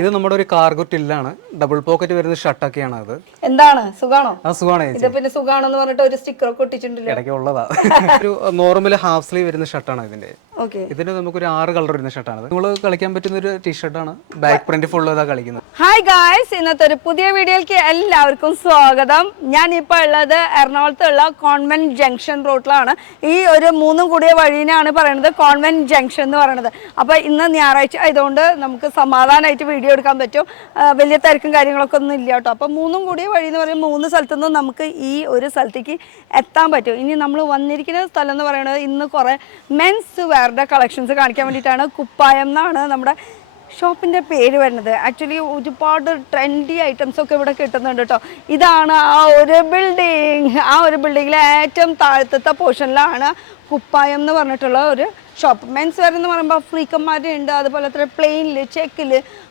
ഇത് നമ്മുടെ ഒരു കാർഗോ ടില്ലാണ്. ഡബിൾ പോക്കറ്റ് വരുന്ന ഷർട്ടൊക്കെയാണ് അത്. എന്താണ് സുഖാണോ? ആ സുഖമാണ്. ഇത് പിന്നെ സുഖാണെന്ന് പറഞ്ഞിട്ട് ഒരു സ്റ്റിക്കർ ഒക്കെ ഒട്ടിച്ചിട്ടുണ്ടല്ലോ. ഇടയ്ക്ക് ഉള്ളതാ. ഒരു നോർമൽ ഹാഫ് സ്ലീവ് വരുന്ന ഷർട്ടാണ് ഇതിന്റെ. ഇതിന് നമുക്കൊരു 6 കളർ വരുന്ന ഷർട്ടാണ്. നമ്മൾ കളിക്കാൻ പറ്റുന്ന ഒരു ടീഷർട്ടാണ്. ബാക്ക് പ്രിന്റ് ഫുൾ ഇതാ കളിക്കുന്നത്. ഹായ് ഗായ്സ്, ഇന്നത്തെ ഒരു പുതിയ വീഡിയോയിലേക്ക് എല്ലാവർക്കും സ്വാഗതം. ഞാൻ ഇപ്പോൾ ഉള്ളത് എറണാകുളത്തുള്ള കോൺവെന്റ് ജംഗ്ഷൻ റോഡിലാണ്. ഈ ഒരു മൂന്നും കൂടിയ വഴീനാണ് പറയുന്നത് കോൺവെന്റ് ജംഗ്ഷൻ എന്ന് പറയുന്നത്. അപ്പോൾ ഇന്ന് ഞായറാഴ്ച ആയതുകൊണ്ട് നമുക്ക് സമാധാനമായിട്ട് വീഡിയോ എടുക്കാൻ പറ്റും. വലിയ തിരക്കും കാര്യങ്ങളൊക്കെ ഒന്നും ഇല്ല കേട്ടോ. അപ്പോൾ മൂന്നും കൂടിയ വഴി എന്ന് പറയുമ്പോൾ 3 സ്ഥലത്തു നിന്നും നമുക്ക് ഈ ഒരു സ്ഥലത്തേക്ക് എത്താൻ പറ്റും. ഇനി നമ്മൾ വന്നിരിക്കുന്ന സ്ഥലം എന്ന് പറയുന്നത് ഇന്ന് കുറേ മെൻസ് വെയറുടെ കളക്ഷൻസ് കാണിക്കാൻ വേണ്ടിയിട്ടാണ്. കുപ്പായം എന്നാണ് നമ്മുടെ ഷോപ്പിൻ്റെ പേര് വരുന്നത്. ആക്ച്വലി ഒരുപാട് ട്രെൻഡി ഐറ്റംസ് ഒക്കെ ഇവിടെ കിട്ടുന്നുണ്ട് കേട്ടോ. ഇതാണ് ആ ഒരു ബിൽഡിങ്. ആ ഒരു ബിൽഡിങ്ങിലെ ഏറ്റവും താഴത്തെ പോർഷനിലാണ് കുപ്പായം എന്ന് പറഞ്ഞിട്ടുള്ള ഒരു ഷോപ്പ്. മെൻസ് വെയർ എന്ന് പറയുമ്പോൾ ഫ്രീക്കന്മാരുടെ ഉണ്ട്, അതുപോലെ തന്നെ പ്ലെയിനിൽ, ചെക്കിൽ,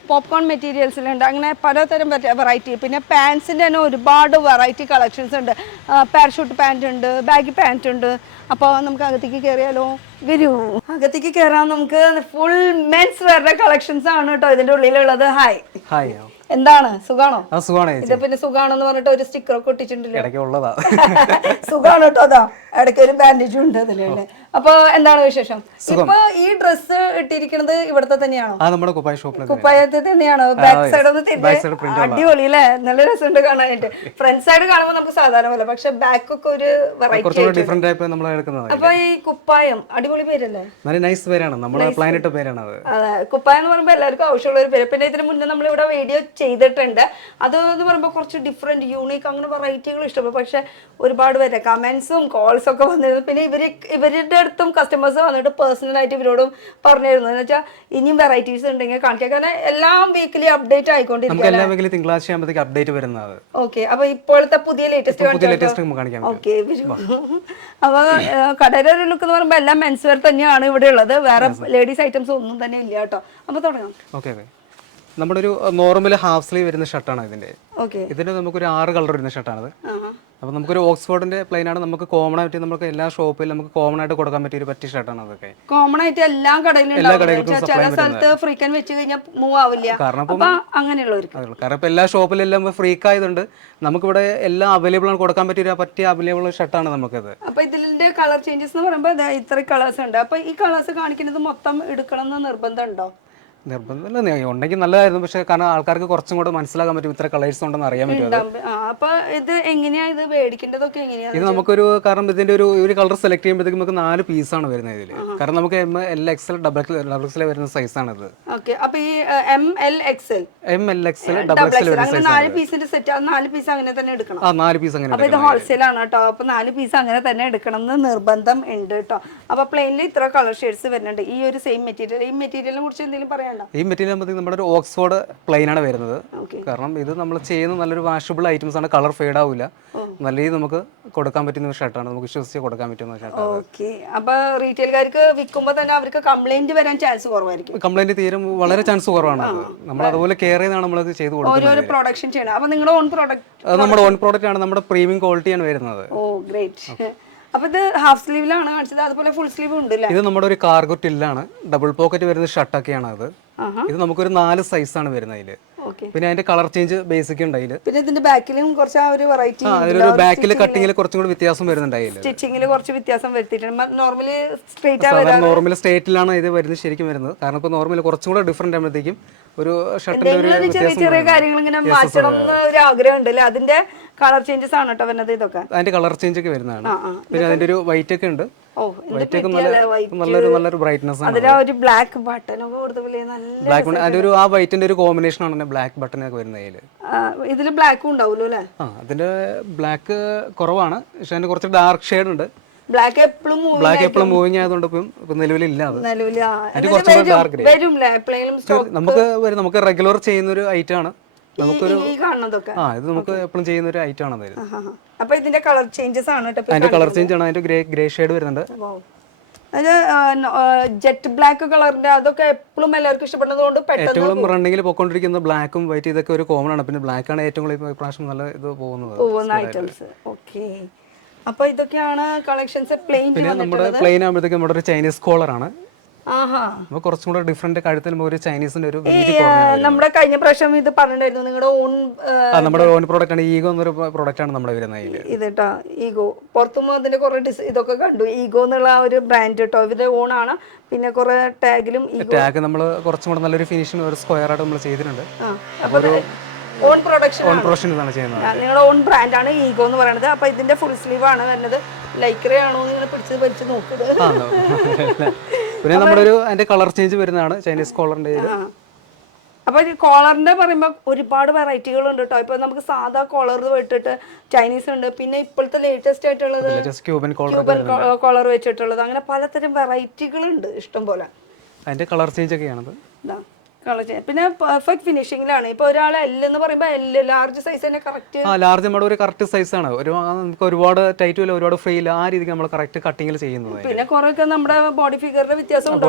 പോപ്കോൺ മെറ്റീരിയൽസിലുണ്ട്, അങ്ങനെ പലതരം വെറൈറ്റി. പിന്നെ പാൻസിൻ്റെ തന്നെ ഒരുപാട് വെറൈറ്റി കളക്ഷൻസ് ഉണ്ട്. പാരഷൂട്ട് പാൻറ് ഉണ്ട്, ബാഗി പാൻറ് ഉണ്ട്. അപ്പോൾ നമുക്ക് അകത്തേക്ക് കയറിയാലോ? വരൂ, അകത്തേക്ക് കയറാൻ. നമുക്ക് ഫുൾ മെൻസ് വെയറുടെ കളക്ഷൻസ് ആണ് കേട്ടോ ഇതിൻ്റെ ഉള്ളിലുള്ളത്. ഹായ് ഹായ്, എന്താണ് സുഖാണോ? ഇത് പിന്നെ സുഖാണെന്ന് പറഞ്ഞിട്ട് ഒരു സ്റ്റിക്കർ ഒക്കെ ഒട്ടിച്ചിട്ടുണ്ടല്ലോ. സുഖാണ് കേട്ടോ. അതാ ഇടയ്ക്ക് ഒരു ബാൻഡേജും ഉണ്ട് അതിലല്ലേ. അപ്പൊ എന്താണ് വിശേഷം? ഇപ്പൊ ഈ ഡ്രസ് ഇട്ടിരിക്കുന്നത് ഇവിടത്തെ തന്നെയാണോ? കുപ്പായത്തിൽ തന്നെയാണോ? ബാക്ക് സൈഡ് ഒന്ന് തിരിച്ച് അടിപൊളി അല്ലേ? നല്ല രസമുണ്ട് കാണാനായിട്ട്. ഫ്രണ്ട് സൈഡ് കാണുമ്പോൾ നമുക്ക് സാധാരണ പോലെ, പക്ഷെ ബാക്ക് ഒക്കെ ഒരു വെറൈറ്റി. അപ്പൊ ഈ കുപ്പായം അടിപൊളി പേരല്ലേ? അതെ, കുപ്പായം എന്ന് പറയുമ്പോൾ എല്ലാവർക്കും ആവശ്യമുള്ള ഒരു പേര്. പിന്നെ ഇതിന് മുന്നേ നമ്മൾ ഇവിടെ വീഡിയോ ചെയ്തിട്ടുണ്ട്. അത് എന്ന് പറയുമ്പോൾ കുറച്ച് ഡിഫറെന്റ് യൂണീക്ക് അങ്ങനെ വെറൈറ്റികൾ ഇഷ്ടപ്പെടും. പക്ഷെ ഒരുപാട് പേര് കമന്റ്സും കോൾസും ഒക്കെ വന്നിരുന്നു. പിന്നെ ഇവരുടെ അടുത്തും കസ്റ്റമേഴ്സ് വന്നിട്ട് പേഴ്സണലായിട്ട് ഇവരോടും പറഞ്ഞിരുന്നു എന്ന് വെച്ചാൽ ഇനിയും വെറൈറ്റീസ് ഉണ്ടെങ്കിൽ കാണിക്കാം. കാരണം എല്ലാം വീക്കിലി അപ്ഡേറ്റ് ആയിക്കൊണ്ടിരിക്കും. ഓക്കെ, അപ്പൊ ഇപ്പോഴത്തെ പുതിയ ലേറ്റസ്റ്റ് ഓക്കെ. അപ്പൊ കടയുടെ ഒരു ലുക്ക് എന്ന് പറയുമ്പോൾ എല്ലാം മെൻസ് വെയർ തന്നെയാണ് ഇവിടെ ഉള്ളത്. വേറെ ലേഡീസ് ഐറ്റംസ് ഒന്നും തന്നെ ഇല്ല കേട്ടോ. അപ്പൊ തുടങ്ങാം. നമ്മുടെ ഒരു നോർമൽ ഹാഫ് സ്ലീവ് വരുന്ന ഷർട്ടാണ് ഇതിന്റെ. ഇതിന് നമുക്കൊരു 6 കളർ വരുന്ന ഷർട്ടാണത്. അപ്പോൾ നമുക്കൊരു ഓക്സ്ഫോർഡിന്റെ പ്ലെയിൻ ആണ്. നമുക്ക് കോമൺ ആയിട്ട് നമുക്ക് എല്ലാ ഷോപ്പിലും നമുക്ക് കോമൺ ആയിട്ട് കൊടുക്കാൻ പറ്റിയ ഷർട്ടാണ് അതൊക്കെ. കോമൺ ആയിട്ട് എല്ലാ കടയിലും ചില സ്ഥലത്ത് ഫ്രീക്കൻ വെച്ച് കഴിഞ്ഞാൽ മൂവ് ആവില്ല. കാരണം എല്ലാ ഷോപ്പിലെല്ലാം ഫ്രീക്ക് ആയതുകൊണ്ട് നമുക്കിവിടെ എല്ലാം അവൈലബിൾ ആണ്, കൊടുക്കാൻ പറ്റിയ അവൈലബിൾ ഷർട്ടാണ് നമുക്കത്. അപ്പൊ ഇതിന്റെ കളർ ചേഞ്ചസ് എന്ന് പറയുമ്പോൾ ഇത്ര കളേഴ്സ് ഉണ്ട്. അപ്പൊ ഈ കളേഴ്സ് കാണിക്കുന്നത് മൊത്തം എടുക്കണം എന്ന് നിർബന്ധം ഉണ്ടോ? നിർബന്ധമല്ല, ഉണ്ടെങ്കിൽ നല്ലതായിരുന്നു. പക്ഷെ കാരണം ആൾക്കാർക്ക് കുറച്ചും കൂടെ മനസ്സിലാക്കാൻ പറ്റും ഇത്ര കളേഴ്സ് ഉണ്ടെന്ന് അറിയാൻ പറ്റും. അപ്പൊ ഇത് എങ്ങനെയാ ഇത് മേടിക്കേണ്ടതൊക്കെ എങ്ങനെയാ? ഇത് നമുക്കൊരു കാരണം ഇതിന്റെ ഒരു കളർ സെലക്ട് ചെയ്യുമ്പോഴത്തേക്ക് നമുക്ക് 4 പീസാണ് വരുന്നത് ഇതില്. കാരണം നമുക്ക് ML, ഡബിൾ എക്സൽ വരുന്ന സൈസാണ് ഇത്. അപ്പൊ ഈ ML, XL, ഡബിൾ എക്സൽ വരുന്ന 4 പീസിന്റെ സെറ്റ്. 4 പീസ് അങ്ങനെ തന്നെ എടുക്കണം. 4 പീസ് അങ്ങനെ. അപ്പൊ ഇത് ഹോൾസെയിൽ ആണ് കേട്ടോ. അപ്പൊ 4 പീസ് അങ്ങനെ തന്നെ എടുക്കണം എന്ന് നിർബന്ധം ഉണ്ട് കേട്ടോ. അപ്പൊ പ്ലെയിനിൽ ഇത്ര കളർ ഷെയ്ഡ്സ് വരുന്നുണ്ട്. ഈ ഒരു സെയിം മെറ്റീരിയൽ, ഈ മെറ്റീരിയലിനെ കുറിച്ച് എന്തെങ്കിലും പറയാം? ഈ മെറ്റീരിയൽ നമ്മുടെ ഒരു ഓക്സ്ഫോർഡ് പ്ലെയിൻ ആണ് വരുന്നത്. കാരണം ഇത് നമ്മൾ ചെയ്യുന്ന നല്ലൊരു വാഷബിൾ ഐറ്റംസ് ആണ്. കളർ ഫെയ്ഡ് ആവില്ല. നല്ല രീതിയിൽ നമുക്ക് കൊടുക്കാൻ പറ്റുന്ന ഷർട്ടാണ്. നമുക്ക് വിശ്വസിച്ച് കൊടുക്കാൻ പറ്റുന്ന ഷർട്ടാണ്. ഓക്കെ, അപ്പൊ റീറ്റെയിൽകാർക്ക് വിൽക്കുമ്പോൾ തന്നെ അവർക്ക് കംപ്ലൈന്റ് വരാൻ ചാൻസ് കുറവായിരിക്കും. കംപ്ലൈന്റ് തീരും വളരെ ചാൻസ് കുറവാണ്. നമ്മൾ അതുപോലെ കെയർ ചെയ്താണ് നമ്മൾ ചെയ്ത് കൊടുക്കുന്നത്. ഓരോ പ്രൊഡക്ഷൻ ചെയ്യണം. അപ്പൊ നിങ്ങളുടെ ഓൺ പ്രോഡക്റ്റ്? അത് നമ്മുടെ ഓൺ പ്രോഡക്റ്റ് ആണ്. നമ്മുടെ പ്രീമിയം ക്വാളിറ്റിയാണ് വരുന്നത്. ഓ ഗ്രേറ്റ്. അപ്പൊ ഇത് ഹാഫ് സ്ലീവിലാണ് കാണിച്ചത്, അതുപോലെ ഫുൾ സ്ലീവ് ഉണ്ട്. ഇത് നമ്മുടെ ഒരു കാർഗോ ടില്ലാണ്. ഡബിൾ പോക്കറ്റ് വരുന്ന ഷർട്ടൊക്കെയാണ് അത്. ഇത് നമുക്കൊരു 4 സൈസാണ് വരുന്നത് അതില്. പിന്നെ അതിന്റെ കളർ ചേഞ്ച് ബേസിക് ഉണ്ട് അതില്. പിന്നെ ഇതിന്റെ ബാക്കിലും കുറച്ച് ആ ഒരു വെറൈറ്റി, ബാക്കിൽ കട്ടിങ്ങിൽ കുറച്ചും കൂടി വ്യത്യാസം വരുന്നുണ്ട്. സ്റ്റിച്ചിങ്ങിൽ കുറച്ച് വ്യത്യാസം വരുത്തിയിട്ടുണ്ട്. നോർമലി സ്ട്രേറ്റിലാണ് ഇത് വരുന്നത് ശരിക്കും വരുന്നത്. കാരണം ഇപ്പൊ നോർമലി കുറച്ചും കൂടെ ഡിഫറെന്റ് ആകുമ്പോഴത്തേക്കും ഒരു ഷർട്ടിന്റെ ഒരു ചെറിയ കാര്യങ്ങൾ ഇങ്ങനെ മാറ്റണം എന്ന് ഒരു ആഗ്രഹം ഉണ്ടല്ലേ. അതിന്റെ കളർ ചേഞ്ചസ് ആണ് കേട്ടോ വരുന്നത്. ഇതൊക്കെ അതിന്റെ കളർ ചേഞ്ച് ഒക്കെ വരുന്നതാണ്. പിന്നെ അതിന്റെ ഒരു വൈറ്റ് ഒക്കെ ഉണ്ട്. നല്ലൊരു ബ്രൈറ്റ്നസ് ആണ്. ഒരു ബ്ലാക്ക് ബട്ടൺ ഒക്കെ കൊടുത്തപോലെ നല്ല അതിന്റെ ഒരു ആ വൈറ്റിന്റെ ഒരു കോമ്പിനേഷൻ ആണ് ബ്ലാക്ക് ബട്ടൺ ഒക്കെ വരുന്നത്. ഇതില് ബ്ലാക്കും ഉണ്ടാവുമല്ലോ അല്ലേ? അതിന്റെ ബ്ലാക്ക് കുറവാണ്, പക്ഷെ അതിന്റെ കുറച്ച് ഡാർക്ക് ഷെയ്ഡ് ഉണ്ട്. ബ്ലാക്ക് എപ്പോഴും മൂവിങ് ആയതുകൊണ്ട് ഇപ്പം നിലവിലില്ല. നമുക്ക് റെഗുലർ ചെയ്യുന്ന ഒരു ഐറ്റം ആണ്. നമുക്കൊരു ഇത് നമുക്ക് എപ്പോഴും ചെയ്യുന്ന ഒരു ഐറ്റം ആണ്. അപ്പൊ ഇതിന്റെ കളർ ചേഞ്ചസ് ആണ്. അതിന്റെ കളർ ചേഞ്ച് ആണ്. അതിന്റെ ഗ്രേ ഷെയ്ഡ് വരുന്നുണ്ട്. ജെറ്റ് ബ്ലാക്ക് കളറിന്റെ അതൊക്കെ എപ്പോഴും എല്ലാവർക്കും ഇഷ്ടപ്പെടുന്നതുകൊണ്ട് ഏറ്റവും റണ്ണിങ്ങിൽ പോയിക്കൊണ്ടിരിക്കുന്ന ബ്ലാക്കും വൈറ്റ് ഇതൊക്കെ ഒരു കോമൺ ആണ്. പിന്നെ ബ്ലാക്ക് ആണ് ഏറ്റവും കൂടുതൽ പ്രാവശ്യം നല്ല ഇത് പോകുന്ന ഐറ്റംസ്. ഓക്കെ, അപ്പൊ ഇതൊക്കെയാണ് കളക്ഷൻസ്. പ്ലെയിൻ പിന്നെ നമ്മുടെ പ്ലെയിൻ ആകുമ്പോഴത്തേക്ക് നമ്മുടെ ഒരു ചൈനീസ് കോളർ ആണ്. അപ്പോൾ കുറച്ചും കൂടെ ഡിഫറെന്റ് കഴുത്തിൽ ഒരു ചൈനീസിന്റെ ഒരു നമ്മുടെ കഴിഞ്ഞ പ്രാവശ്യം ഇത് പറഞ്ഞിട്ടുണ്ടായിരുന്നു നിങ്ങളുടെ ഓൺ നമ്മുടെ ഓൺ പ്രോഡക്റ്റ് ആണ് ഈഗോ എന്നൊരു പ്രോഡക്റ്റ് ആണ് നമ്മുടെ വരുന്നത്. ഇത് കേട്ടോ ഈഗോ പുറത്തുമ്പോൾ അതിന്റെ കുറെ ഇതൊക്കെ കണ്ടു. ഈഗോ എന്നുള്ള ആ ഒരു ബ്രാൻഡ് കേട്ടോ ഇവരുടെ ഓൺ ആണ്. പിന്നെ കുറെ ടാഗിലും ടാഗ് നമ്മൾ കുറച്ചും കൂടെ നല്ലൊരു ഫിനിഷിംഗ് ഒരു സ്ക്വയർ ആയിട്ട് നമ്മൾ ചെയ്തിട്ടുണ്ട്. ഓൺ പ്രൊഡക്ഷൻ ചെയ്യുന്നത് നിങ്ങളുടെ ഓൺ ബ്രാൻഡ് ആണ് ഈഗോ എന്ന് പറയുന്നത്. അപ്പൊ ഇതിന്റെ ഫുൾ സ്ലീവ് ആണ് വരുന്നത്. ലൈക്ര ആണോ നിങ്ങൾ പിടിച്ച് നോക്കുന്നത്. പിന്നെ നമ്മുടെ ഒരു അതിന്റെ കളർ ചേഞ്ച് വരുന്നതാണ് ചൈനീസ് കോളറിന്റെ. അപ്പൊ ഈ കോളറിന്റെ പറയുമ്പോൾ ഒരുപാട് വെറൈറ്റികൾ ഉണ്ട് കേട്ടോ. ഇപ്പൊ നമുക്ക് സാധാ കോളർ വെച്ചിട്ട് ചൈനീസ് ഉണ്ട്. പിന്നെ ഇപ്പോഴത്തെ ലേറ്റസ്റ്റ് ആയിട്ടുള്ളത് ക്യൂബൻ കോളർ വെച്ചിട്ടുള്ളത്. അങ്ങനെ പലതരം വെറൈറ്റികൾ ഉണ്ട് ഇഷ്ടം പോലെ. അതിന്റെ കളർ ചേഞ്ച് ഒക്കെയാണത്. കളർ ചെയ്യാം. പിന്നെ പെർഫെക്റ്റ് ഫിനിഷിംഗിലാണ്. ഇപ്പൊ ഒരാൾ എൽ എന്ന് പറയുമ്പോൾ എൽ ലാർജ് സൈസ് തന്നെ കറക്റ്റ്. ലാർജ് നമ്മുടെ ഒരു കറക്റ്റ് സൈസ് ആണ്. നമുക്ക് ഒരുപാട് ടൈറ്റ് ഇല്ല ഒരുപാട് ഫ്രീ ഇല്ല. ആ രീതിക്ക് നമ്മൾ കറക്റ്റ് കട്ടിങ്ങിൽ ചെയ്യുന്നത്. പിന്നെ കുറെയൊക്കെ നമ്മുടെ ബോഡി ഫിഗറിന്റെ വ്യത്യാസം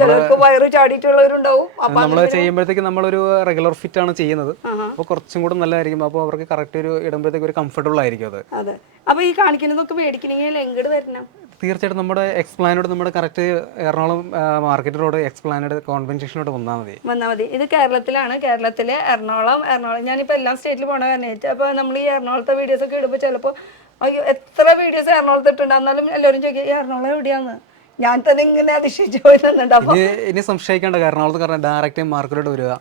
ചിലർക്ക് വയറ് ചാടിയിട്ടുള്ളവരുണ്ടാവും. നമ്മൾ ചെയ്യുമ്പോഴത്തേക്ക് നമ്മളൊരു റെഗുലർ ഫിറ്റ് ആണ് ചെയ്യുന്നത്. അപ്പോൾ കുറച്ചും കൂടെ നല്ലതായിരിക്കും. അപ്പോൾ അവർക്ക് കറക്റ്റ് ഒരു ഇടുമ്പോഴത്തേക്ക് ഒരു കംഫർട്ടബിൾ ആയിരിക്കും അത്. അതെ. അപ്പൊ ഈ കാണിക്കുന്നതൊക്കെ മേടിക്കണമെങ്കിൽ എങ്ങോട്ട് വരണം? തീർച്ചയായിട്ടും നമ്മുടെ എക്സ്പ്ലാനോട് നമ്മുടെ കറക്റ്റ് എറണാകുളം മാർക്കറ്റ് റോഡ് എക്സ്പ്ലാനോട് കോൺവെൻഷനോട് വന്നാൽ മതി. ഇത് കേരളത്തിലാണ്. കേരളത്തിലെ എറണാകുളം. ഞാനിപ്പോൾ എല്ലാ സ്റ്റേറ്റിൽ പോകണ കാരണം അപ്പോൾ നമ്മൾ ഈ എറണാകുളത്തെ വീഡിയോസ് ഒക്കെ ഇടുമ്പോൾ ചിലപ്പോൾ അയ്യോ എത്ര വീഡിയോസ് എറണാകുളത്ത് ഇട്ടുണ്ട്. എന്നാലും എല്ലാവരും ചോദിക്കും ഈ എറണാകുളം എവിടെയാന്ന്. ഞാൻ തന്നെ ഇങ്ങനെ അതിശയിച്ചു പോയി നിന്നുണ്ട്. അപ്പൊ ഇനി സംശയിക്കേണ്ട എറണാകുളത്ത് ഡയറക്റ്റ് മാർക്കറ്റിലോട്ട് വരിക.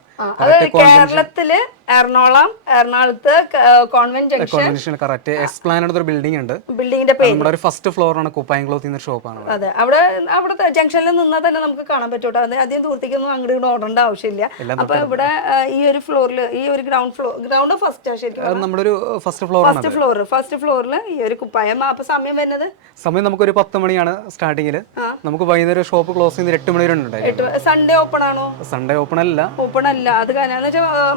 കേരളത്തില് എറണാകുളത്ത് കോൺവെന്റ് ജംഗ്ഷൻ കറക്റ്റ് എക്സ്പ്ലാനോട് ഒരു ബിൽഡിംഗ് ഉണ്ട്. ബിൽഡിങ്ങിന്റെ പേര് നമ്മുടെ ഒരു ഫസ്റ്റ് ഫ്ലോറാണ് കുപ്പായം ക്ലോത്ത് എന്ന ഷോപ്പാണ്. അതെ. അവിടെ ജംഗ്ഷനിൽ നിന്നാൽ തന്നെ നമുക്ക് കാണാൻ പറ്റൂട്ടോ. അധികം ദൂരത്തേക്കൊന്നും അങ്ങോട്ട് ഓടേണ്ട ആവശ്യമില്ല. അപ്പൊ ഇവിടെ ഈ ഒരു ഫ്ലോറിൽ ഈ ഒരു ഗ്രൗണ്ട് ഫസ്റ്റ് ശരിക്കും നമ്മുടെ ഒരു ഫസ്റ്റ് ഫ്ലോറിൽ ഈ ഒരു കുപ്പായം. അപ്പൊ സമയം വരുന്നത് നമുക്കൊരു 10 മണിയാണ് സ്റ്റാർട്ടിങ്ങിൽ. നമുക്ക് വൈകുന്നേരം ഷോപ്പ് ക്ലോസ് ചെയ്യുന്ന 8 മണി വരെ ഉണ്ട്. സൺഡേ ഓപ്പൺ ആണോ? സൺഡേ ഓപ്പൺ അല്ല. അത് കാരണം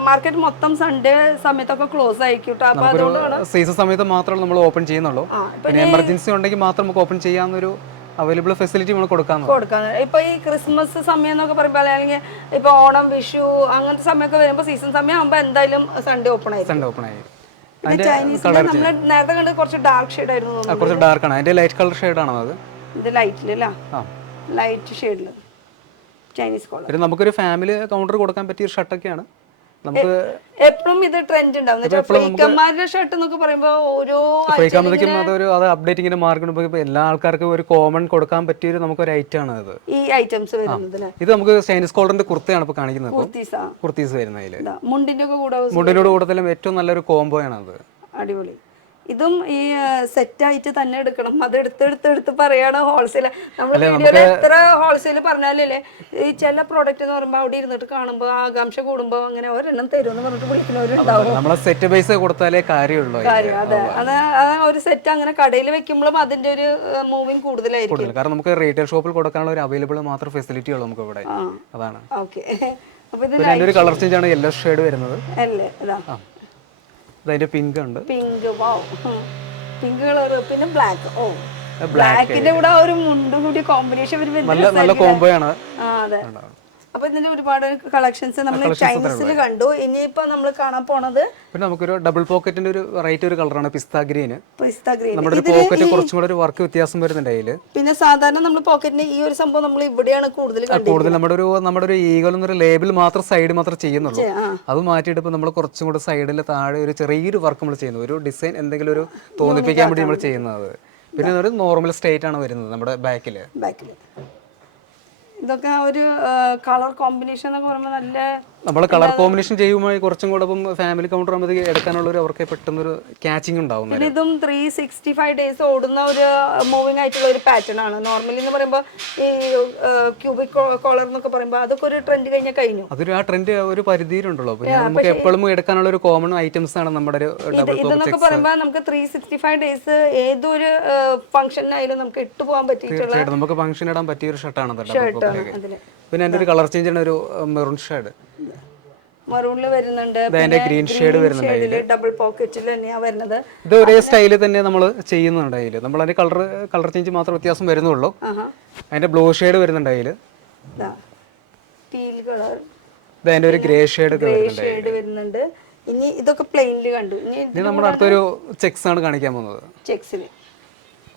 മാർക്കറ്റ് മൊത്തം സൺഡേ സമയത്തൊക്കെ ക്ലോസ് ആയിരിക്കും. അപ്പൊ അതുകൊണ്ടാണ് സീസൺ സമയത്ത് മാത്രമേ നമ്മൾ ഓപ്പൺ ചെയ്യുന്നുള്ളൂ. പിന്നെ എമർജൻസി ഉണ്ടെങ്കിൽ മാത്രം നമുക്ക് ഓപ്പൺ ചെയ്യാവുന്നൊരു അവൈലബിൾ ഫെസിലിറ്റി നമ്മൾ കൊടുക്കാൻ. ഇപ്പൊ ഈ ക്രിസ്മസ് സമയം എന്നൊക്കെ പറയുമ്പോൾ അല്ലെങ്കിൽ ഇപ്പൊ ഓണം വിഷു അങ്ങനത്തെ സമയമൊക്കെ വരുമ്പോൾ സീസൺ സമയം ആകുമ്പോൾ എന്തായാലും സൺഡേ ഓപ്പൺ ആയിരിക്കും. നമ്മള് നേരത്തെ കണ്ട് കുറച്ച് ഡാർക്ക് ഷെയ്ഡ് ആയിരുന്നു. കുറച്ച് ഡാർക്ക് ആണ്. അതിന്റെ ലൈറ്റ് കളർ ഷെയ്ഡ് ആണോ അത്? ഇത് ലൈറ്റിലല്ല, ലൈറ്റ് ഷെയ്ഡില് ചൈനീസ് കോളർ. നമുക്കൊരു ഫാമിലി കൗണ്ടർ കൊടുക്കാൻ പറ്റിയ ഷർട്ടൊക്കെയാണ്. നമുക്ക് എപ്പോഴും ഇത് ട്രെൻഡ് ഉണ്ടാവും. ഫ്രീക്കന്മാരുടെ ഷർട്ട് എന്നൊക്കെ പറയുമ്പോൾ ഓരോ അത് അപ്ഡേറ്റിംഗിന്റെ മാർക്കറ്റ് എല്ലാ ആൾക്കാർക്കും ഒരു കോമൺ കൊടുക്കാൻ പറ്റിയ നമുക്കൊരു ഐറ്റം ആണ് അത്. ഈ ഐറ്റംസ് വരുന്നത് ഇത് നമുക്ക് ചൈനീസ് കോളറിന്റെ കുർത്തയാണ് ഇപ്പൊ കാണിക്കുന്നത്. കുർത്തീസ് വരുന്നതിൽ മുണ്ടിന്റെ കൂട്ടത്തിലും ഏറ്റവും നല്ലൊരു കോംബോ ആണ് അത്. അടിപൊളി. ഇതും ഈ സെറ്റ് ആയിട്ട് തന്നെ എടുക്കണം. അത് എടുത്ത് പറയാണ് ഹോൾസെയിൽ. നമ്മൾ വീഡിയോയിൽ എത്ര ഹോൾസെയിൽ പറഞ്ഞാലേ ഈ ചില പ്രോഡക്റ്റ് എന്ന് പറയുമ്പോൾ അവിടെ ഇരുന്നിട്ട് കാണുമ്പോൾ ആകാംക്ഷ കൂടുമ്പോൾ അങ്ങനെ ഒരെണ്ണം തരുമെന്ന് പറഞ്ഞിട്ട് വിളിക്കുന്നവരുണ്ടാവും. നമ്മളെ സെറ്റ് പൈസ കൊടുത്താലേ കാര്യമുള്ളൂ. അതെ. ഒരു സെറ്റ് അങ്ങനെ കടയിൽ വെക്കുമ്പോഴും അതിന്റെ ഒരു മൂവിങ് കൂടുതലായിരിക്കും. കാരണം നമുക്ക് റീറ്റെയിൽ ഷോപ്പിൽ കൊടുക്കാനുള്ള ഒരു അവൈലബിൾ മാത്രം ഫെസിലിറ്റി ഉള്ളൂ നമുക്ക് ഇവിടെ. അതാണ്. ഓക്കെ. അപ്പൊ ഇതിന്റെ ഒരു കളർ ചേഞ്ച് ആണ് യെല്ലോ ഷെയ്ഡ് വരുന്നത്. അല്ലേ? ഇതാ അതിന്റെ പിങ്ക് ഉണ്ട്. Pink pink colour. പിന്നെ ബ്ലാക്ക്. ബ്ലാക്കിന്റെ കൂടെ ഒരു മുണ്ടും കൂടി കോമ്പിനേഷൻ നല്ല കോംബോ ആണ്. അതെ. അപ്പൊ ഇതിന്റെ ഒരുപാട് കളക്ഷൻസ് നമ്മൾ ചൈനീസിൽ കണ്ടു. ഇനിയിപ്പോ നമ്മൾ കാണാൻ പോണത് പിന്നെ നമുക്കൊരു ഡബിൾ പോക്കറ്റിന്റെ ഒരു റൈറ്റ് ഒരു കളറാണ് പിസ്ത ഗ്രീൻ. നമ്മുടെ പോക്കറ്റ് കുറച്ചും കൂടെ ഒരു വർക്ക് വ്യത്യാസം വരുന്നുണ്ട് അതില്. പിന്നെ സാധാരണ നമ്മൾ പോക്കറ്റിന്റെ ഈ ഒരു സംഭവം നമ്മൾ ഇവിടെയാണ് കൂടുതൽ നമ്മുടെ ഒരു ഈഗൽ എന്നൊരു ലേബിൾ മാത്രം സൈഡ് മാത്രം ചെയ്യുന്നുള്ളൂ. അത് മാറ്റിയിട്ട് ഇപ്പൊ നമ്മൾ കുറച്ചും കൂടെ സൈഡിൽ താഴെ ഒരു ചെറിയൊരു വർക്ക് നമ്മൾ ചെയ്യുന്നു. ഒരു ഡിസൈൻ എന്തെങ്കിലും ഒരു തോന്നിപ്പിക്കാൻ വേണ്ടി നമ്മൾ ചെയ്യുന്നത്. പിന്നെ ഒരു നോർമൽ സ്ട്രേറ്റ് ആണ് വരുന്നത് നമ്മുടെ ബാക്കില്. ഇതൊക്കെ ഒരു കളർ കോമ്പിനേഷൻ എന്നൊക്കെ പറയുമ്പോൾ നല്ല നമ്മൾ കളർ കോമ്പിനേഷൻ ചെയ്യുമ്പോൾ കുറച്ചും കൂടെ ഫാമിലി കൗണ്ടർ ആകുമ്പോൾ എടുക്കാനുള്ള ഒരു അവർക്ക് പെട്ടെന്നൊരു ക്യാച്ചിങ് ഉണ്ടാവും. പിന്നെ ഇതും 365 ഡേയ്സ് ഓടുന്ന ഒരു മൂവിങ് ആയിട്ടുള്ള ഒരു പാറ്റേൺ ആണ്. നോർമലി എന്ന് പറയുമ്പോൾ ഈ ക്യൂബിക് കോളർ എന്നൊക്കെ പറയുമ്പോൾ അതൊക്കെ ഒരു ട്രെൻഡ് കഴിഞ്ഞു. അതൊരു ആ ട്രെൻഡ് ഒരു പരിധിയിലുണ്ടല്ലോ. നമുക്ക് എപ്പോഴും എടുക്കാനുള്ള ഒരു കോമൺ ഐറ്റംസ് ആണ് നമ്മുടെ ഒരു ഇതെന്നൊക്കെ പറയുമ്പോൾ നമുക്ക് 365 ഡേയ്സ് ഏതൊരു ഫംഗ്ഷനായാലും നമുക്ക് ഇട്ടു പോകാൻ പറ്റിയിട്ടുള്ള നമുക്ക് ഫംഗ്ഷൻ ഇടാൻ പറ്റിയ ഒരു ഷർട്ടാണ്. പിന്നെ അതിന്റെ ഒരു കളർ ചേഞ്ച് ആണ് ഒരു മെറൂൺ ഷെയ്ഡ്. മറൂണില് വരുന്നുണ്ട്. ഗ്രീൻ ഷെയ്ഡ് വരുന്നുണ്ട്. ഡബിൾ പോക്കറ്റിൽ തന്നെയാ വരുന്നത്. ഇത് ഒരേ സ്റ്റൈലിൽ തന്നെ നമ്മൾ ചെയ്യുന്നുണ്ട്. അതിൽ നമ്മൾ അതിന്റെ കളർ ചേഞ്ച് മാത്രം വ്യത്യാസം വരുന്നുള്ളൂ. അതിന്റെ ബ്ലൂ ഷെയ്ഡ് വരുന്നുണ്ട്. അതിൽ ടീൽ കളർ. അതിന്റെ ഒരു ഗ്രേ ഷെയ്ഡ് വരുന്നുണ്ട്. ഇനി ഇതൊക്കെ പ്ലെയിനിൽ കണ്ടു. ഇനി നമ്മുടെ അടുത്തൊരു ചെക്സ് ആണ് കാണിക്കാൻ പോകുന്നത്. ചെക്സില്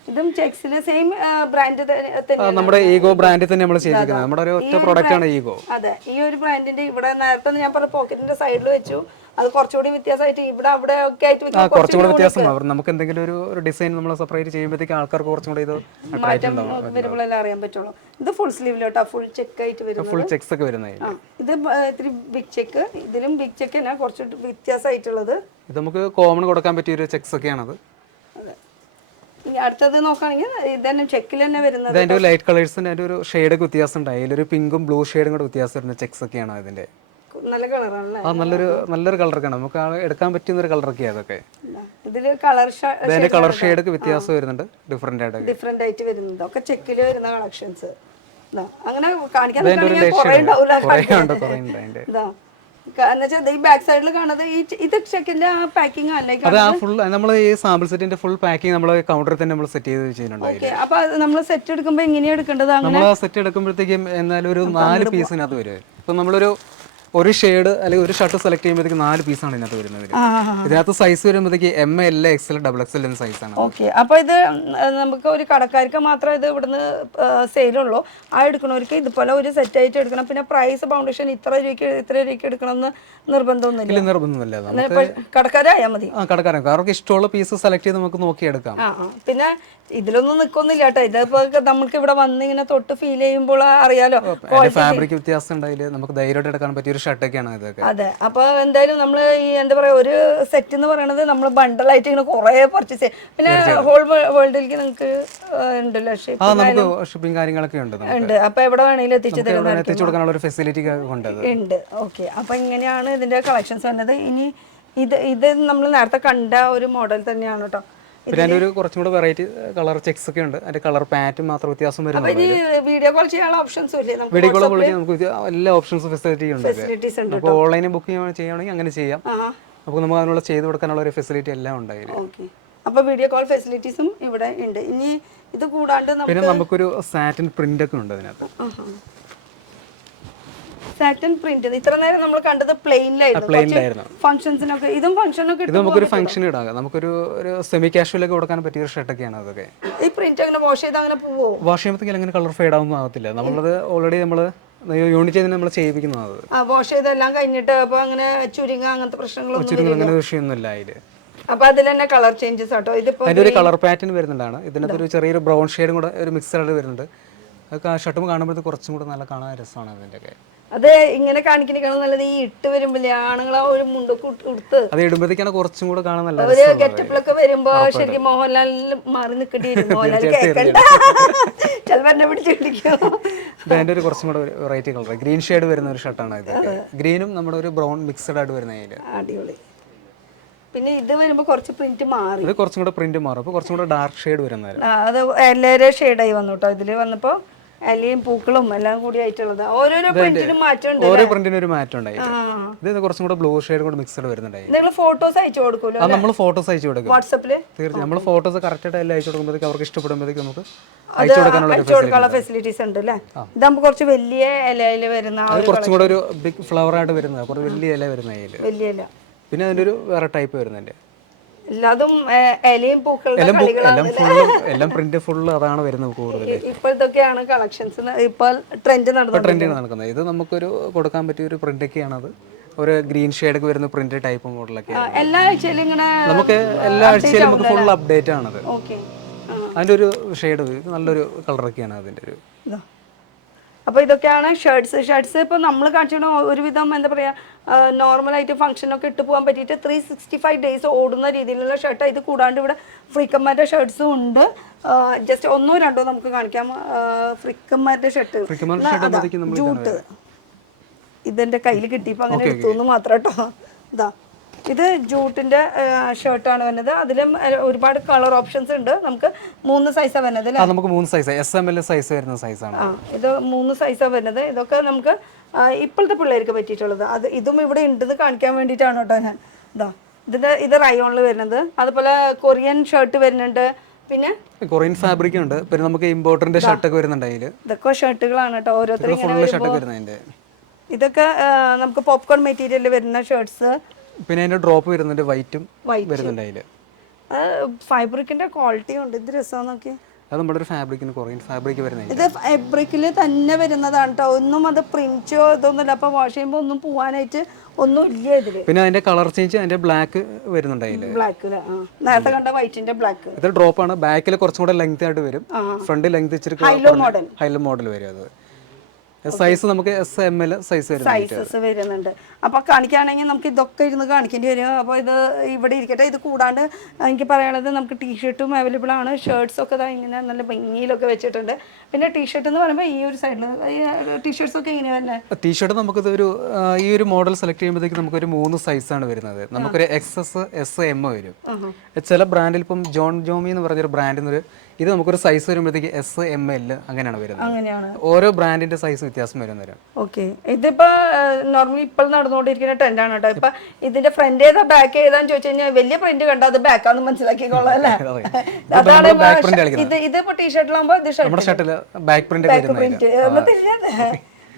ഇതും ചെക്സിലെ സെയിം ബ്രാൻഡ് തന്നെ നമ്മുടെ ഈഗോ ബ്രാൻഡിൽ തന്നെ നമ്മൾ ചെയ്തിരിക്കുന്നത്. നമ്മുടെ ഒരു ഒറ്റ പ്രോഡക്റ്റ് ആണ് ഈഗോ. അതെ, ഈ ഒരു ബ്രാൻഡിന്റെ ഇവിടെ നേരത്തെ ഞാൻ പറഞ്ഞ പോക്കറ്റിന്റെ സൈഡിൽ വെച്ചു, അത് കുറച്ചുകൂടി വ്യത്യാസമായിട്ട് ഇവിടെ അവിടെ ഒക്കെ ആയിട്ട് കുറച്ചുകൂടി വ്യത്യാസമാവും. നമുക്ക് എന്തെങ്കിലും ഒരു ഡിസൈൻ നമ്മൾ സെപ്പറേറ്റ് ചെയ്യുമ്പോഴത്തേക്ക് ആൾക്കാർക്ക് കുറച്ചും കൂടി ഇത് മാറ്റം വരുമ്പോഴല്ലേ അറിയാൻ പറ്റുള്ളൂ. ഇത് ഫുൾ സ്ലീവിലോട്ടാ ഫുൾ ചെക്ക് ആയിട്ട് വരുന്നത്, ഫുൾ ചെക്സ് ഒക്കെ വരുന്നത്. ഇത് ഇത്തിരി ബിഗ് ചെക്ക്, ഇതിലും ബിഗ് ചെക്ക് തന്നെ കുറച്ച് വ്യത്യാസമായിട്ടുള്ളത്. ഇത് നമുക്ക് കോമൺ കൊടുക്കാൻ പറ്റിയ ഒരു ചെക്സ് ഒക്കെയാണത്. അതെ, ഇനി അടുത്തത് നോക്കുകയാണെങ്കിൽ ഇതന്നെ ചെക്കിൽ തന്നെ വരുന്നത്. അതിന്റെ ഒരു ലൈറ്റ് കളേഴ്സിന്റെ അതിന്റെ ഒരു ഷെയ്ഡ് ഒക്കെ വ്യത്യാസം ഉണ്ട്. അതിലൊരു പിങ്കും ബ്ലൂ ഷെയ്ഡും കൂടെ വ്യത്യാസം വരുന്ന ചെക്സ് ഒക്കെയാണ് അതിന്റെ. നല്ല കളറാണല്ലേ? നല്ലൊരു കളറൊക്കെയാണ്, നമുക്ക് എടുക്കാൻ പറ്റുന്ന ഒരു കളറൊക്കെയാണ് അതൊക്കെ. ഇതില് കളർ അതിന്റെ കളർ ഷെയ്ഡ് ഒക്കെ വ്യത്യാസം വരുന്നുണ്ട്, ഡിഫറെന്റ് ആയിട്ട് വരുന്നത്. ഒക്കെ ചെക്കില് വരുന്ന കളക്ഷൻസ് അങ്ങനെ കാണിക്കാൻ കുറെ ഉണ്ടാവില്ല. ഈ ബാക്ക് സൈഡിൽ കാണുന്നത് ഇത് ചെക്കിന്റെ ആ പാക്കിംഗ് അല്ലേ? നമ്മൾ ഈ സാമ്പിൾ സെറ്റിന്റെ ഫുൾ പാക്കിംഗ് നമ്മൾ കൗണ്ടറിൽ തന്നെ നമ്മൾ സെറ്റ് ചെയ്ത് ചെയ്യുന്നുണ്ട്. അപ്പൊ നമ്മൾ സെറ്റ് എടുക്കുമ്പോൾ എങ്ങനെയാ എടുക്കേണ്ടത്? നമ്മൾ സെറ്റ് എടുക്കുമ്പോഴത്തേക്കും എന്നാലും ഒരു 4 പീസിനകത്ത് വരും. ഇപ്പൊ നമ്മളൊരു ഷെയ്ഡ് അല്ലെങ്കിൽ ഒരു ഷർട്ട് സെലക്ട് ചെയ്യുമ്പോഴത്തേക്ക് 4 പീസാണ് ഇതിനകത്ത് വരുന്നത്. ഇതിനകത്ത് സൈസ് വരുമ്പോഴത്തേക്ക് ML, XL, XXL എന്ന സൈസാണ്. ഓക്കെ, അപ്പൊ ഇത് നമുക്ക് ഒരു കടക്കാർക്ക് മാത്രമേ ഇത് ഇവിടുന്ന് സെയിലുള്ളൂ. ആ എടുക്കണവർക്ക് ഇതുപോലെ ഒരു സെറ്റ് ആയിട്ട് എടുക്കണം. പിന്നെ പ്രൈസ് ഫൗണ്ടേഷൻ ഇത്ര രൂപയ്ക്ക് എടുക്കണം എന്ന് നിർബന്ധമൊന്നുമില്ല. കടക്കാരായാൽ മതി. കടക്കാരൻ അവർക്ക് ഇഷ്ടമുള്ള പീസ് സെലക്ട് ചെയ്ത് നമുക്ക് നോക്കിയെടുക്കാം. പിന്നെ ഇതിലൊന്നും നിക്കൊന്നില്ല കേട്ടോ. ഇതിപ്പോ നമുക്ക് ഇവിടെ വന്ന് ഇങ്ങനെ തൊട്ട് ഫീൽ ചെയ്യുമ്പോൾ അറിയാലോ ഫാബ്രിക് വ്യത്യാസം ഉണ്ടായില്ല, നമുക്ക് ധൈര്യമായിട്ട് എടുക്കാൻ പറ്റിയ ഒരു ഷർട്ടൊക്കെയാണ് ഇതൊക്കെ. അതെ, അപ്പൊ എന്തായാലും നമ്മള് ഈ എന്താ പറയാ ഒരു സെറ്റ് എന്ന് പറയുന്നത് നമ്മൾ ബണ്ടലായിട്ട് ഇങ്ങനെ കുറെ പർച്ചേസ് ചെയ്യും. പിന്നെ ഹോൾ വേൾഡിലേക്ക് നിങ്ങൾക്ക് ഉണ്ടല്ലോ ഷിപ്പിംഗ് കാര്യങ്ങളൊക്കെ ഉണ്ട്. അപ്പൊ എവിടെ വേണമെങ്കിലും എത്തിച്ചു കൊടുക്കാനുള്ള ഒരു ഫെസിലിറ്റി ഉണ്ട്. ഓക്കെ, അപ്പൊ ഇങ്ങനെയാണ് ഇതിന്റെ കളക്ഷൻസ് വന്നത്. ഇനി ഇത് നമ്മൾ നേരത്തെ കണ്ട ഒരു മോഡൽ തന്നെയാണ് കേട്ടോ. പിന്നെ അതിന്റെ ഒരു കുറച്ചും കൂടെ വെറൈറ്റി കളർ ചെക്സ് ഒക്കെ ഉണ്ട്. അതിന്റെ കളർ പാറ്റേൺ മാത്രം വ്യത്യാസം വരുന്നുണ്ട്. വീഡിയോ കോൾ ചെയ്യാനുള്ള ഓപ്ഷൻസ് വീഡിയോ കോൾ വിളിക്കാൻ നമുക്ക് എല്ലാ ഓപ്ഷൻസും ഫെസിലിറ്റി ഉണ്ട്. അപ്പോൾ ഓൺലൈനിൽ ബുക്ക് ചെയ്യുകയാണെങ്കിൽ അങ്ങനെ ചെയ്യാം. അപ്പോൾ നമുക്ക് അതിനുള്ള ചെയ്ത് കൊടുക്കാനുള്ള ഒരു ഫെസിലിറ്റി എല്ലാം ഉണ്ടായിരുന്നു. അപ്പോൾ വീഡിയോ കോൾ ഫെസിലിറ്റീസും ഇവിടെ ഉണ്ട്. ഇനി ഇത് കൂടാണ്ട് പിന്നെ നമുക്കൊരു സാറ്റിൻ പ്രിന്റ് ഒക്കെ ഉണ്ട് അതിനകത്ത്. സാറ്റിൻ പ്രിന്റ് ഇത്ര നേരം നമ്മൾ കണ്ടത് പ്ലെയിനിലായിരുന്നു. ഫംഗ്ഷൻസിനൊക്കെ ഇതും ഫംഗ്ഷനൊക്കെ ഇത് നമുക്കൊരു ഫംഗ്ഷൻ ഇടാം. നമുക്കൊരു സെമി കാഷ്വൽ ഒക്കെ കൊടുക്കാൻ പറ്റിയ ഒരു ഷർട്ടൊക്കെയാണ് അതൊക്കെ. ഈ പ്രിന്റ് അങ്ങനെ വാഷ് ചെയ്ത് അങ്ങനെ പോവോ? വാഷ് ചെയ്യുമ്പോഴത്തേക്ക് അങ്ങനെ കളർ ഫേഡ് ആവുന്നു ആകത്തില്ല. നമ്മളത് ഓൾറെഡി നമ്മൾ യൂണിറ്റ് നമ്മൾ ചെയ്യിപ്പിക്കുന്നത്. വാഷ് ചെയ്തെല്ലാം കഴിഞ്ഞിട്ട് അപ്പൊ അങ്ങനെ ചുരുങ്ങ അങ്ങനത്തെ പ്രശ്നങ്ങളൊന്നും അങ്ങനെ വിഷയമൊന്നുമില്ല അതില്. അപ്പൊ അതിൽ തന്നെ കളർ ചേഞ്ചസ് ആട്ടോ. ഇതിപ്പോ അതിന്റെ ഒരു കളർ പാറ്റേൺ വരുന്നുണ്ടാണ്. ഇതിനകത്ത് ഒരു ചെറിയൊരു ബ്രൗൺ ഷെയ്ഡും കൂടെ ഒരു മിക്സഡ് വരുന്നുണ്ട്. അതൊക്കെ ഷർട്ടും കാണുമ്പോഴത്തേക്ക് കുറച്ചും കൂടെ നല്ല കാണാൻ രസമാണ് അതിന്റെ ഒക്കെ. അത് ഇങ്ങനെ കാണിക്കണേക്കാളും നല്ലത് ഈ ഇട്ട് വരുമ്പോഴേ ആണുങ്ങളെ ഒരു മുണ്ടൊക്കെ ഉടുത്ത് അത് ഇടുമ്പോഴത്തേക്കാണ് കുറച്ചും കൂടെ കാണാൻ നല്ല ഒരു ഗെറ്റപ്പിലൊക്കെ വരുമ്പോ ശരിക്കും മോഹൻലാൽ മാറി നിൽക്കേണ്ടി വരും. മോഹൻലാൽ കേൾക്കണ്ട, ചിലപ്പോ എന്നെ പിടിച്ച് പിടിക്കും. അതിന്റെ ഒരു കുറച്ചും കൂടെ വെറൈറ്റി കളർ ഗ്രീൻ ഷെയ്ഡ് വരുന്ന ഒരു ഷർട്ടാണ് ഇത്. ഗ്രീനും നമ്മുടെ ഒരു ബ്രൗൺ മിക്സഡ് ആയിട്ട് വരുന്ന അതില് അടിപൊളി. പിന്നെ ഇത് വരുമ്പോ കുറച്ച് പ്രിന്റ് മാറി, ഇത് കുറച്ചും കൂടെ പ്രിന്റ് മാറും. അപ്പൊ കുറച്ചും കൂടെ ഡാർക്ക് ഷെയ്ഡ് വരുന്നത്. അത് എല്ലാവരും ഷെയ്ഡായി വന്നു കേട്ടോ. ഇതില് വന്നപ്പോ അലയും പൂക്കളും എല്ലാം കൂടി ആയിട്ടുള്ളത്. ഓരോരോ പ്രിന്റിനും മാറ്റമുണ്ട്. ഓരോ പ്രിന്റിനും ഒരു മാറ്റം ഉണ്ടായി. ഇത് കുറച്ചും കൂടെ ബ്ലൂ ഷെയ്ഡ് കൂടെ മിക്സഡ് വരുന്നുണ്ടായി. നിങ്ങൾ ഫോട്ടോസ് അയച്ചു കൊടുക്കുമല്ലോ? നമ്മൾ ഫോട്ടോസ് അയച്ചു കൊടുക്കും വാട്സാപ്പില്. തീർച്ചയായും നമ്മൾ ഫോട്ടോസ് കറക്റ്റ് ആയിട്ട് എല്ലാം അയച്ചു കൊടുക്കുമ്പോഴേക്ക് അവർക്ക് ഇഷ്ടപ്പെടുമ്പോഴേക്ക് നമുക്ക് അയച്ചു കൊടുക്കാനുള്ള ഫെസിലിറ്റീസ് ഉണ്ട് അല്ലേ? ഇതാകുമ്പോൾ കുറച്ച് വലിയ ഇലയിൽ വരുന്ന കുറച്ചും കൂടെ ഒരു ബിഗ് ഫ്ലവർ ആയിട്ട് വരുന്നത്, കുറച്ച് വലിയ ഇല വരുന്ന വലിയ ഇല. പിന്നെ അതിന്റെ ഒരു വേറെ ടൈപ്പ് വരുന്നുണ്ട്. എല്ലാതും ഇലയും പൂക്കളുടെ എല്ലാം പ്രിന്റ് ഫുള്ള് അതാണ് വരുന്നത് കൂടുതൽ. ഇപ്പോഴത്തെയാണ് കളക്ഷൻസ് ഇപ്പോൾ ട്രെൻഡ് നടക്കുന്നത്. ഇത് നമുക്കൊരു കൊടുക്കാൻ പറ്റിയ ഒരു പ്രിന്റ് ഒക്കെയാണ്. അത് ഒരു ഗ്രീൻ ഷെയ്ഡ് ഒക്കെ വരുന്ന പ്രിന്റ് ടൈപ്പ് മോഡലൊക്കെ എല്ലാ ആഴ്ചയിലും ഇങ്ങനെ നമുക്ക് എല്ലാ ആഴ്ചയിലും നമുക്ക് ഫുൾ അപ്ഡേറ്റ് ആണത്. അതിന്റെ ഒരു ഷെയ്ഡ് നല്ലൊരു കളറൊക്കെയാണ് അതിന്റെ ഒരു. അപ്പോൾ ഇതൊക്കെയാണ് ഷർട്ട്സ്. ഇപ്പോൾ നമ്മൾ കാണിച്ചിട്ട് ഒരുവിധം എന്താ പറയുക നോർമലായിട്ട് ഫംഗ്ഷനൊക്കെ ഇട്ട് പോകാൻ പറ്റിയിട്ട് 365 ഡേയ്സ് ഓടുന്ന രീതിയിലുള്ള ഷർട്ട്. ഇത് കൂടാണ്ട് ഇവിടെ ഫ്രീക്കന്മാരുടെ ഷർട്ട്സും ഉണ്ട്. ജസ്റ്റ് ഒന്നോ രണ്ടോ നമുക്ക് കാണിക്കാം. ഫ്രീക്കന്മാരുടെ ഷർട്ട് ജൂട്ട് ഇതെൻ്റെ കയ്യിൽ കിട്ടിയപ്പോൾ അങ്ങനെ എടുത്തു എന്ന് മാത്രം കേട്ടോ. ഇതാ ഇത് ജൂട്ടിന്റെ ഷർട്ടാണ് വരുന്നത്. അതിലും ഒരുപാട് കളർ ഓപ്ഷൻസ് ഉണ്ട്. നമുക്ക് 3 സൈസാണ് വരുന്നത് അല്ലേ? നമുക്ക് 3 സൈസ് SML സൈസ് വരുന്ന സൈസാണ്. ഇത് 3 സൈസാണ് വരുന്നത്. ഇതൊക്കെ നമുക്ക് ഇപ്പോഴത്തെ പിള്ളേർക്ക് പറ്റിയിട്ടുള്ളത്. ഇതും ഇവിടെ ഉണ്ടെന്ന് കാണിക്കാൻ വേണ്ടിയിട്ടാണ് കേട്ടോ ഞാൻ. ഇത് റയോണിൽ വരുന്നത്. അതുപോലെ കൊറിയൻ ഷർട്ട് വരുന്നുണ്ട്. പിന്നെ കൊറിയൻ ഫാബ്രിക് ഉണ്ട്. പിന്നെ നമുക്ക് ഇമ്പോർട്ടന്റ് ഷർട്ടൊക്കെ വരുന്നുണ്ട് അതിൽ. ഇതൊക്കെ ഷർട്ടുകളാണ് കേട്ടോ. ഓരോരുത്തരും ഇതൊക്കെ നമുക്ക് പോപ്കോൺ മെറ്റീരിയലിൽ വരുന്ന ഷർട്ട്സ്. പിന്നെ അതിന്റെ ഡ്രോപ്പ് വരുന്നുണ്ട്, വൈറ്റും വരുന്നുണ്ട് അതില്. ഫൈബ്രിക്കിന്റെ ക്വാളിറ്റി ഉണ്ട്. ഇത് രസം നോക്കി. അത് നമ്മുടെ ഒരു ഫാബ്രിക്കിന് കൊറിയൻ ഫാബ്രിക് വരുന്നത്. ഇത് ഫാബ്രിക്കിൽ തന്നെ വരുന്നതാണ് കേട്ടോ. ഒന്നും അത് പ്രിന്റോ ഇതൊന്നുമില്ല. അപ്പോൾ വാഷ് ചെയ്യുമ്പോൾ ഒന്നും പോവാനായിട്ട് ഒന്നും ഇല്ല ഇതില്. പിന്നെ അതിന്റെ കളർ ചേഞ്ച്, അതിന്റെ ബ്ലാക്ക് വരുന്നുണ്ട് അതില്. ബ്ലാക്ക് നേരത്തെ കണ്ട വൈറ്റിന്റെ ബ്ലാക്ക്. ഇത് ഡ്രോപ്പ് ആണ്. ബാക്കിൽ കുറച്ചും കൂടെ ലെങ്ത് ആയിട്ട് വരും. ഫ്രണ്ട് ലെങ്ത് ഇച്ചിരി ഹൈലോ മോഡൽ വരും. അത് സൈസ് നമുക്ക് SML സൈസസ് വരുന്നുണ്ട്. അപ്പോൾ കാണിക്കുകയാണെങ്കിൽ നമുക്ക് ഇതൊക്കെ ഇരുന്ന് കാണിക്കേണ്ടി വരും. അപ്പോൾ ഇത് ഇവിടെ ഇരിക്കട്ടെ. ഇത് കൂടാണ്ട് എനിക്ക് പറയാനുള്ളത് നമുക്ക് ടീഷർട്ടും അവൈലബിൾ ആണ്. ഷർട്ട്സ് ഒക്കെ ഇങ്ങനെ നല്ല ഭംഗിയിലൊക്കെ വെച്ചിട്ടുണ്ട്. പിന്നെ ടീഷർട്ട് എന്ന് പറയുമ്പോൾ ഈ ഒരു സൈഡിൽ ടീഷർട്ട്സ് ഒക്കെ ഇങ്ങനെ വരുന്നത്. ടീഷർട്ട് നമുക്കിത് ഒരു ഈ ഒരു മോഡൽ സെലക്ട് ചെയ്യുമ്പോഴത്തേക്ക് നമുക്കൊരു 3 സൈസാണ് വരുന്നത്. നമുക്കൊരു XS, S, M വരും. ചില ബ്രാൻഡിൽ ഇപ്പം ജോൺ ജോമി എന്ന് പറഞ്ഞൊരു ബ്രാൻഡിൽ ഇത് നമുക്കൊരു സൈസ് വരുമ്പോഴത്തേക്ക് S, M, L അങ്ങനെയാണ് വരുന്നത്. ഓരോ ബ്രാൻഡിന്റെ സൈസ് വ്യത്യാസം വരുന്നവരും. ഓക്കെ, ഇതിപ്പോ നോർമലി ഇപ്പോൾ നടന്നുകൊണ്ടിരിക്കുന്ന ട്രെൻഡാണ് കേട്ടോ. ഇപ്പൊ ഇതിന്റെ ഫ്രണ്ട് ഏതാ ബാക്ക് ഏതാന്ന് ചോദിച്ചു കഴിഞ്ഞാൽ വലിയ പ്രിന്റ് കണ്ടാൽ അത് ബാക്കാന്ന് മനസ്സിലാക്കിക്കോളാം അല്ലേ. അതാണ് ഇതിപ്പോ ടീഷർട്ടിലാകുമ്പോ ബാക്ക് പ്രിന്റ്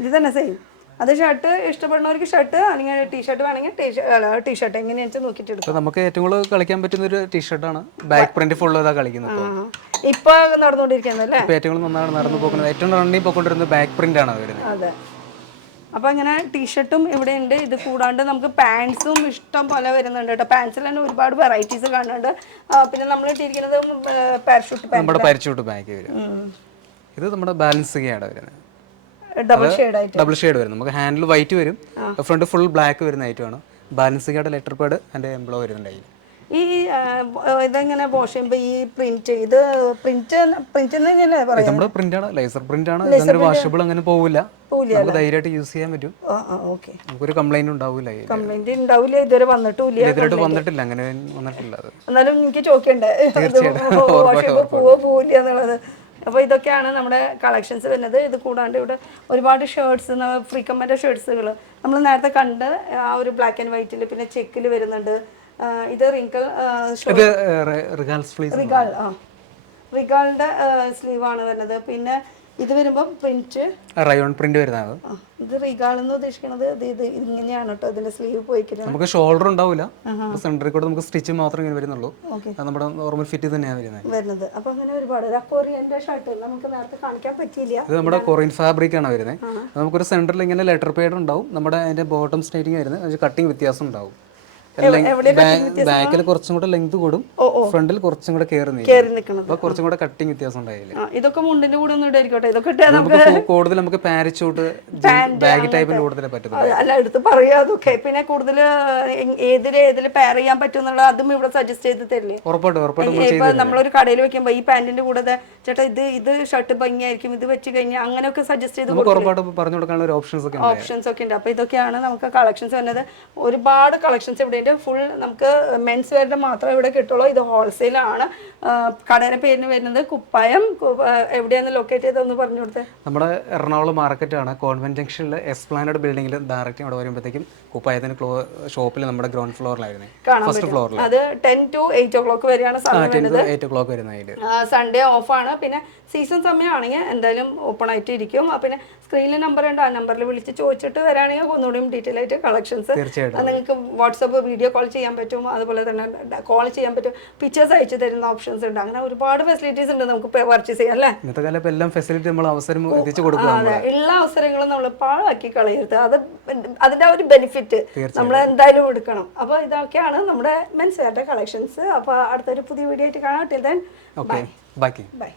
ഇത് തന്നെ സെയിം. അത് ഷർട്ട് ഇഷ്ടപ്പെടുന്നവർക്ക് ഷർട്ട്, അല്ലെങ്കിൽ ടീഷർട്ട് വേണമെങ്കിൽ ടീഷർട്ട് എങ്ങനെയാണെന്ന് വെച്ചാൽ നോക്കിയിട്ട് എടുക്കും. നമുക്ക് ഏറ്റവും കൂടുതൽ കളിക്കാൻ പറ്റുന്ന ഒരു ടീഷർട്ടാണ്. ബാക്ക് പ്രിന്റ് ഫുൾ ഇതാ കളിക്കുന്നത്. ഇപ്പൊ നടന്നുകൊണ്ടിരിക്കുന്നത് അല്ലേ. ഏറ്റവും കൂടുതൽ നന്നാണ് നടന്നു പോകുന്നത്. ഏറ്റവും റണ്ണിൽ പോയിക്കൊണ്ടിരുന്നത് ബാക്ക് പ്രിന്റ് ആണ് വരുന്നത്. അതെ. അപ്പൊ അങ്ങനെ ടീഷർട്ടും ഇവിടെ ഉണ്ട്. ഇത് കൂടാണ്ട് നമുക്ക് പാൻസും ഇഷ്ടം പോലെ വരുന്നുണ്ട് കേട്ടോ. പാൻസിൽ തന്നെ ഒരുപാട് വെറൈറ്റീസ് കാണുന്നുണ്ട്. പിന്നെ നമ്മൾ ഇട്ടിരിക്കുന്നത് പാരഷൂട്ട് പാൻറ്, നമ്മുടെ പാരഷൂട്ട് ബാഗ് വരും. ഇത് നമ്മുടെ ബാലൻസിംഗാണ് വരുന്നത്. ഡബിൾ ഷെയ്ഡ് ആയിട്ട് ഡബിൾ ഷെയ്ഡ് വരും. നമുക്ക് ഹാൻഡിൽ വൈറ്റ് വരും, ഫ്രണ്ട് ഫുൾ ബ്ലാക്ക് വരുന്ന ഐറ്റമാണ്. ബാലൻസിംഗായിട്ട് ലെറ്റർ പാഡ് അതിന്റെ എംബ്ലോ വരുന്നുണ്ടായി. ഈ ഇതെങ്ങനെ വാഷ് ചെയ്യുമ്പോൾ ഈ പ്രിന്റ് ഇത് പ്രിന്റ് നമ്മുടെ പ്രിന്റ് ആണ്, ലേസർ പ്രിന്റ് ആണ്. ഇതങ്ങനെ വാഷബിൾ അങ്ങനെ പോവില്ല. നമുക്ക് ധൈര്യമായിട്ട് യൂസ് ചെയ്യാൻ പറ്റും. നമുക്കൊരു കംപ്ലൈന്റ് ഉണ്ടാവില്ല. കംപ്ലൈന്റ് ഉണ്ടാവില്ല. ഇതുവരെ വന്നിട്ടില്ല. ഇതുവരെ വന്നിട്ടില്ല. അങ്ങനെ വന്നിട്ടില്ല. എന്നാലും എനിക്ക് ചോദിക്കണ്ടേ പോവില്ല എന്നുള്ളത്. അപ്പോൾ ഇതൊക്കെയാണ് നമ്മുടെ കളക്ഷൻസ് വരുന്നത്. ഇത് കൂടാണ്ട് ഇവിടെ ഒരുപാട് ഷർട്ട്സ്, ഫ്രീക്കമ്മൻ്റെ ഷർട്ട്സുകൾ നമ്മൾ നേരത്തെ കണ്ട് ആ ഒരു ബ്ലാക്ക് ആൻഡ് വൈറ്റിൽ, പിന്നെ ചെക്കിൽ വരുന്നുണ്ട്. ഇത് റിഗാളിന്റെ സ്ലീവ് ആണ് വരുന്നത്. പിന്നെ ഇത് വരുമ്പോൾ പ്രിന്റ് റയോൺ പ്രിന്റ് വരുന്നതാണ്. ഇത് റിഗാൾ എന്ന് ഉദ്ദേശിക്കുന്നത് ഇത് ഇങ്ങനെയാണ് കേട്ടോ. ഇതിന്റെ സ്ലീവ് പോയിക്കുന്നത്. നമുക്ക് ഷോൾഡർ ഉണ്ടാവില്ല. സെന്ററിൽ കൂടെ നമുക്ക് സ്റ്റിച്ച് മാത്രമേ ഇങ്ങനെ വരുന്നുള്ളൂ. നമ്മുടെ നോർമൽ ഫിറ്റ് തന്നെയാണ് വരുന്നത്. അപ്പൊ അങ്ങനെ ഒരുപാട് കൊറിയന്റെ ഷർട്ട് നമുക്ക് നേരത്തെ കാണിക്കാൻ പറ്റിയില്ല. ഇത് നമ്മുടെ കൊറിയൻ ഫാബ്രിക് ആണ് വരുന്നത്. നമുക്കൊരു സെന്ററിൽ ഇങ്ങനെ ലെറ്റർ പേഡ് ഉണ്ടാവും. നമ്മുടെ അതിന്റെ ബോട്ടം സ്ട്രൈറ്റിംഗ് വരുന്നത് കട്ടിങ് വ്യത്യാസം ഉണ്ടാവും. ബാക്കിൽ കുറച്ചും കൂടെ ലെങ്ത് കൂടും, ഫ്രണ്ടിൽ കുറച്ചും കൂടെ കേറി നിൽക്കണം. കുറച്ചും കൂടെ കട്ടിങ് വ്യത്യാസം ഉണ്ടായില്ല. ഇതൊക്കെ മുണ്ടിന്റെ കൂടെ ഒന്നും ഇടായിരിക്കട്ടെ. ഇതൊക്കെ കൂടുതൽ നമുക്ക് പാരച്യൂട്ട് ബാഗി ടൈപ്പിൽ കൂടുതൽ പറ്റുന്നത്. അല്ല എടുത്ത് പറയാ അതൊക്കെ. പിന്നെ കൂടുതൽ ഏതില് പെയർ ചെയ്യാൻ പറ്റും അതും ഇവിടെ സജസ്റ്റ് ചെയ്ത് തരില്ലേ? ഇപ്പൊ നമ്മളൊരു കടയിൽ വെക്കുമ്പോ ഈ പാന്റിന്റെ കൂടെ ചേട്ടാ ഇത് ഷർട്ട് ഭംഗിയായിരിക്കും, ഇത് വെച്ച് കഴിഞ്ഞാൽ അങ്ങനെയൊക്കെ സജസ്റ്റ് ചെയ്ത് പറഞ്ഞു കൊടുക്കാനുള്ള ഒരു ഓപ്ഷൻസ് ഒക്കെ ഉണ്ട്. അപ്പൊ ഇതൊക്കെയാണ് നമുക്ക് കളക്ഷൻസ് വരുന്നത്. ഒരുപാട് കളക്ഷൻസ് ഇവിടെ ഫുൾ നമുക്ക് മെൻസ് വെയറിന്റെ മാത്രമേ ഇവിടെ കിട്ടുള്ളൂ. ഇത് ഹോൾസെയിൽ ആണ്. കടയുടെ പേരിന് വരുന്നത് കുപ്പായം. എവിടെയാണ് ലൊക്കേറ്റ് ചെയ്തതെന്ന് പറഞ്ഞു കൊടുത്തത്? നമ്മുടെ എറണാകുളം മാർക്കറ്റാണ്. കോൺവെന്റ് ജംഗ്ഷനിൽ എസ്പ്ലാനഡ് ബിൽഡിംഗിൽ ഡയറക്റ്റ് അവിടെ വരുമ്പോഴത്തേക്കും കുപ്പായത്തിന് ഷോപ്പിൽ നമ്മുടെ ഗ്രൗണ്ട് ഫ്ലോറിലായിരുന്നു. ഫസ്റ്റ് ഫ്ലോറിൽ അത് 10 to 8 o'clock വരെയാണ് സൺഡേ ഓഫ് ആണ്. പിന്നെ സീസൺ സമയമാണെങ്കിൽ എന്തായാലും ഓപ്പൺ ആയിട്ട് ഇരിക്കും. പിന്നെ സ്ക്രീനിൽ നമ്പർ ഉണ്ട്. ആ നമ്പറിൽ വിളിച്ച് ചോദിച്ചിട്ട് വരാണെങ്കിൽ ഒന്നുകൂടിയും ഡീറ്റെയിൽ ആയിട്ട് കളക്ഷൻസ് നിങ്ങൾക്ക് വാട്സപ്പ് വീഡിയോ കോൾ ചെയ്യാൻ പറ്റും. അതുപോലെ തന്നെ കോൾ ചെയ്യാൻ പറ്റും. പിക്ചേഴ്സ് അയച്ചു തരുന്ന ഓപ്ഷൻസ് ഉണ്ട്. അങ്ങനെ ഒരുപാട് ഫെസിലിറ്റീസ് ഉണ്ട് നമുക്ക് പർച്ചേസ് ചെയ്യാം അല്ലേ. ഇന്നത്തെ കാലം എല്ലാം ഫെസിലിറ്റി നമ്മൾ അവസരം എത്തിച്ചു കൊടുക്കുക. എല്ലാ അവസരങ്ങളും നമ്മൾ പാഴാക്കി കളയരുത്. അത് അതിന്റെ ഒരു ബെനിഫിറ്റ് നമ്മൾ എന്തായാലും എടുക്കണം. അപ്പോൾ ഇതൊക്കെയാണ് നമ്മുടെ മെൻസ് വെയറിന്റെ കളക്ഷൻസ്. അപ്പോൾ അടുത്തൊരു പുതിയ വീഡിയോ ആയിട്ട് കാണാം. Till then bye.